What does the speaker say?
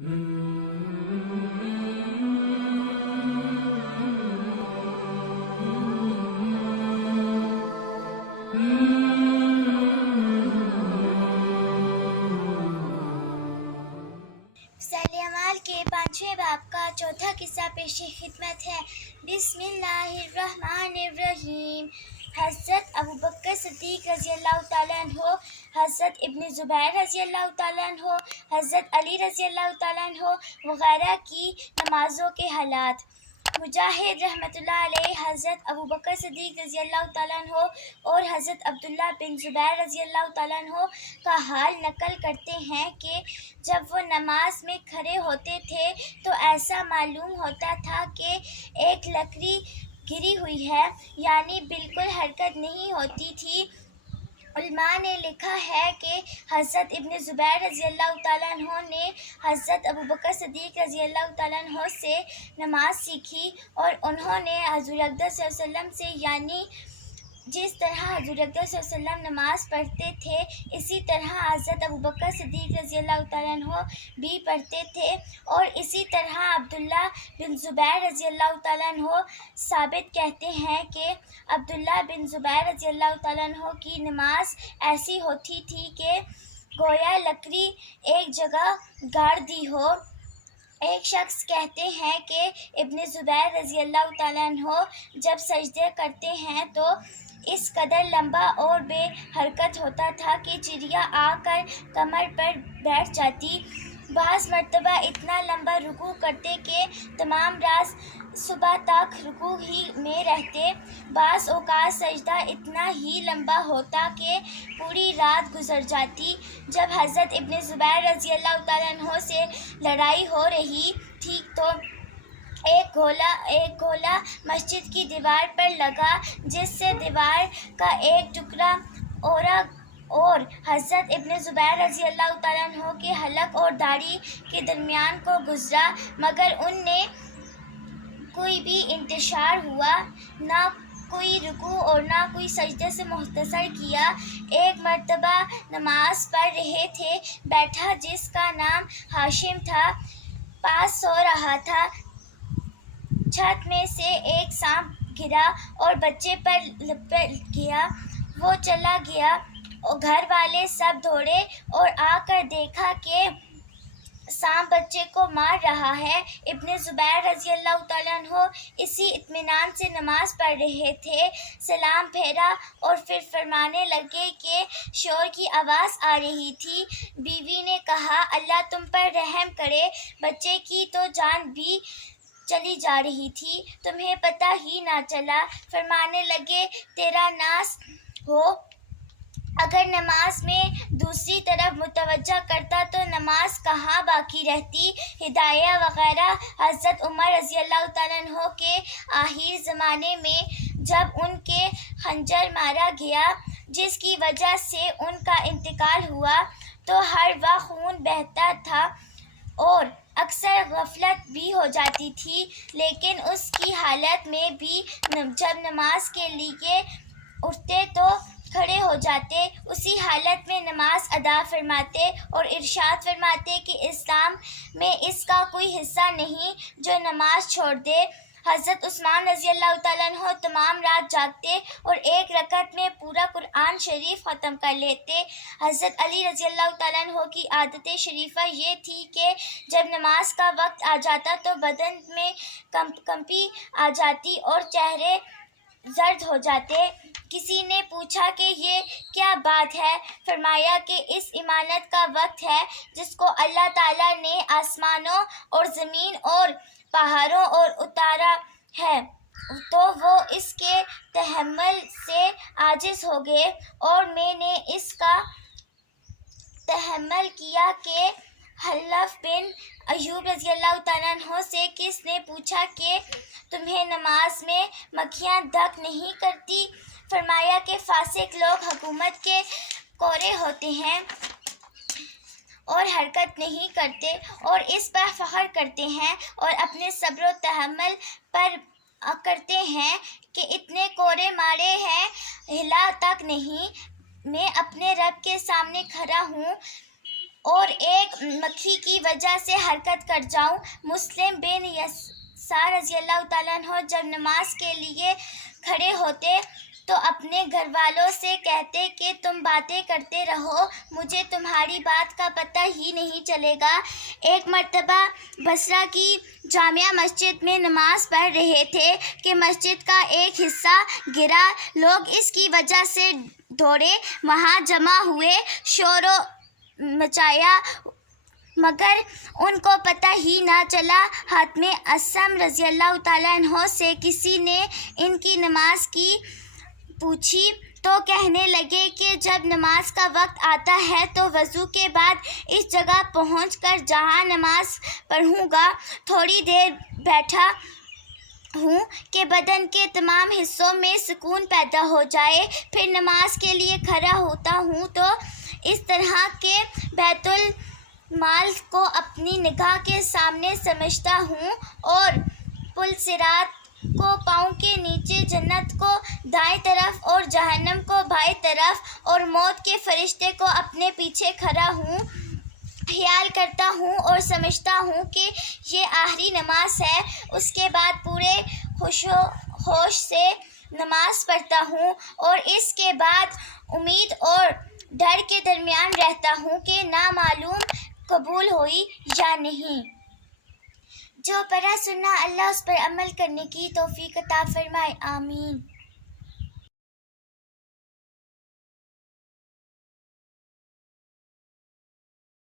सलेमान के 5वें बाब का चौथा किस्सा पेश खिदमत है। बिस्मिल्लाहिर्रहमानिर्रहीम। हज़रत अबू बकर सिद्दीक़ रज़ियल्लाहु ताला अन्हो, हज़रत इब्न ज़ुबैर रज़ियल्लाहु ताला अन्हो, हज़रत अली रज़ियल्लाहु ताला अन्हो वग़ैरह की नमाज़ों के हालात। मुजाहिद रहमतुल्लाह अलैह हज़रत अबू बकर सिद्दीक़ रज़ियल्लाहु ताला अन्हो और हज़रत अब्दुल्ला बिन ज़ुबैर रज़ियल्लाहु ताला अन्हो का हाल नकल करते हैं कि जब वो नमाज में खड़े होते थे तो ऐसा मालूम होता था कि एक लकड़ी गिरी हुई है, यानी बिल्कुल हरकत नहीं होती थी। उलमा ने लिखा है कि हज़रत इब्न ज़ुबैर रज़ियल्लाहु ताला अन्हो ने हज़रत अबू बकर सिद्दीक़ रज़ियल्लाहु ताला अन्हो से नमाज सीखी और उन्होंने हुज़ूर अक़दस सल्लल्लाहु अलैहि वसल्लम से, यानी जिस तरह हुज़ूर अक़दस सल्लल्लाहु अलैहि वसल्लम नमाज पढ़ते थे इसी तरह हज़रत अबू बकर सिद्दीक़ रज़ियल्लाहु ताला अन्हो भी पढ़ते थे, और इसी तरह अब्दुल्ला बिन ज़ुबैर रज़ियल्लाहु ताला अन्हो साबित कहते हैं कि अब्दुल्ला बिन ज़ुबैर रज़ियल्लाहु ताला अन्हो की नमाज ऐसी होती थी कि गोया लकड़ी एक जगह गाड़ दी हो। एक शख्स कहते हैं कि इब्न ज़ुबैर रज़ियल्लाहु ताला अन्हो जब सजदे करते हैं तो इस कदर लंबा और बेहरकत होता था कि चिड़िया आकर कमर पर बैठ जाती। बाज़ मर्तबा इतना लंबा रुकू करते कि तमाम रात सुबह तक रुकू ही में रहते। बाज़ औक़ात सजदा इतना ही लंबा होता कि पूरी रात गुजर जाती। जब हज़रत इब्न ज़ुबैर रज़ियल्लाहु ताला अन्हो से लड़ाई हो रही थी तो एक गोला मस्जिद की दीवार पर लगा, जिससे दीवार का एक टुकड़ा और हज़रत इब्न ज़ुबैर रज़ियल्लाहु ताला अन्हो के हलक और दाढ़ी के दरमियान को गुजरा, मगर उनने कोई भी इंतशार हुआ, ना कोई रुकू और ना कोई सजदे से मुख्तसर किया। एक मर्तबा नमाज पढ़ रहे थे, बैठा जिसका नाम हाशिम था पास सो रहा था। छत में से एक सांप गिरा और बच्चे पर लपट गया। वो चला गया और घर वाले सब दौड़े और आकर देखा कि सांप बच्चे को मार रहा है। इब्न ज़ुबैर रज़ियल्लाहु ताला अन्हो इसी इत्मीनान से नमाज पढ़ रहे थे। सलाम फेरा और फिर फरमाने लगे कि शोर की आवाज़ आ रही थी। बीवी ने कहा, अल्लाह तुम पर रहम करे, बच्चे की तो जान भी चली जा रही थी, तुम्हें पता ही ना चला। फरमाने लगे, तेरा नास हो, अगर नमाज में दूसरी तरफ मुतवज्जा करता तो नमाज कहाँ बाकी रहती। हिदाया वग़ैरह। हज़रत उमर रज़ियल्लाहु ताला अन्हो के आखिर ज़माने में जब उनके खंजर मारा गया, जिसकी वजह से उनका इंतकाल हुआ, तो हर वक्त खून बहता था और अक्सर गफलत भी हो जाती थी, लेकिन उसकी हालत में भी जब नमाज के लिए उठते तो खड़े हो जाते, उसी हालत में नमाज अदा फरमाते और इरशाद फरमाते कि इस्लाम में इसका कोई हिस्सा नहीं जो नमाज छोड़ दे। हज़रत उस्मान रज़ियल्लाहु ताला अन्हो तमाम रात जागते और एक रकत में पूरा कुरान शरीफ ख़त्म कर लेते। हज़रत अली रज़ियल्लाहु ताला अन्हो की आदत शरीफा ये थी कि जब नमाज का वक्त आ जाता तो बदन में कंपी आ जाती और चेहरे जर्द हो जाते। किसी ने पूछा कि ये क्या बात है? फरमाया कि इस इमानत का वक्त है जिसको अल्लाह ताला ने आसमानों और ज़मीन और पहाड़ों और उतारा है, तो वो इसके तहम्मुल से आजिज़ हो गए और मैंने इसका तहम्मुल किया कि हल्लफ बिन अय्यूब रज़ियल्लाहु ताला अन्हो से किसने पूछा कि तुम्हें नमाज में मक्खियाँ दक नहीं करती? फरमाया कि फासिक लोग हुकूमत के कोरे होते हैं और हरकत नहीं करते और इस पर फ़ख्र करते हैं और अपने सब्र व तहम्मुल पर करते हैं कि इतने कोरे मारे हैं, हिला तक नहीं। मैं अपने रब के सामने खड़ा हूँ, اور ایک مکھی کی وجہ سے حرکت کر جاؤں۔ مسلم بن یسار رضی اللہ تعالیٰ عنہ جب نماز کے لیے کھڑے ہوتے تو اپنے گھر والوں سے کہتے کہ تم باتیں کرتے رہو، مجھے تمہاری بات کا پتہ ہی نہیں چلے گا۔ ایک مرتبہ بصرہ کی جامع مسجد میں نماز پڑھ رہے تھے کہ مسجد کا ایک حصہ گرا۔ لوگ اس کی وجہ سے دوڑے، وہاں جمع ہوئے، شور مچایا، مگر ان کو پتہ ہی نہ چلا۔ حاتم اصم رضی اللہ تعالیٰ عنہ سے کسی نے ان کی نماز کی پوچھی تو کہنے لگے کہ جب نماز کا وقت آتا ہے تو وضو کے بعد اس جگہ پہنچ کر جہاں نماز پڑھوں گا تھوڑی دیر بیٹھا ہوں کہ بدن کے تمام حصوں میں سکون پیدا ہو جائے، پھر نماز کے لیے کھڑا ہوتا ہوں تو اس طرح کہ بیت المال کو اپنی نگاہ کے سامنے سمجھتا ہوں اور پل صراط کو پاؤں کے نیچے، جنت کو دائیں طرف اور جہنم کو بائیں طرف، اور موت کے فرشتے کو اپنے پیچھے کھڑا ہوں، خیال کرتا ہوں اور سمجھتا ہوں کہ یہ آخری نماز ہے۔ اس کے بعد پورے ہوش سے نماز پڑھتا ہوں اور اس کے بعد امید اور ڈر کے درمیان رہتا ہوں کہ نامعلوم قبول ہوئی یا نہیں۔ جو پڑھا سنا اللہ اس پر عمل کرنے کی توفیق عطا فرمائے، آمین۔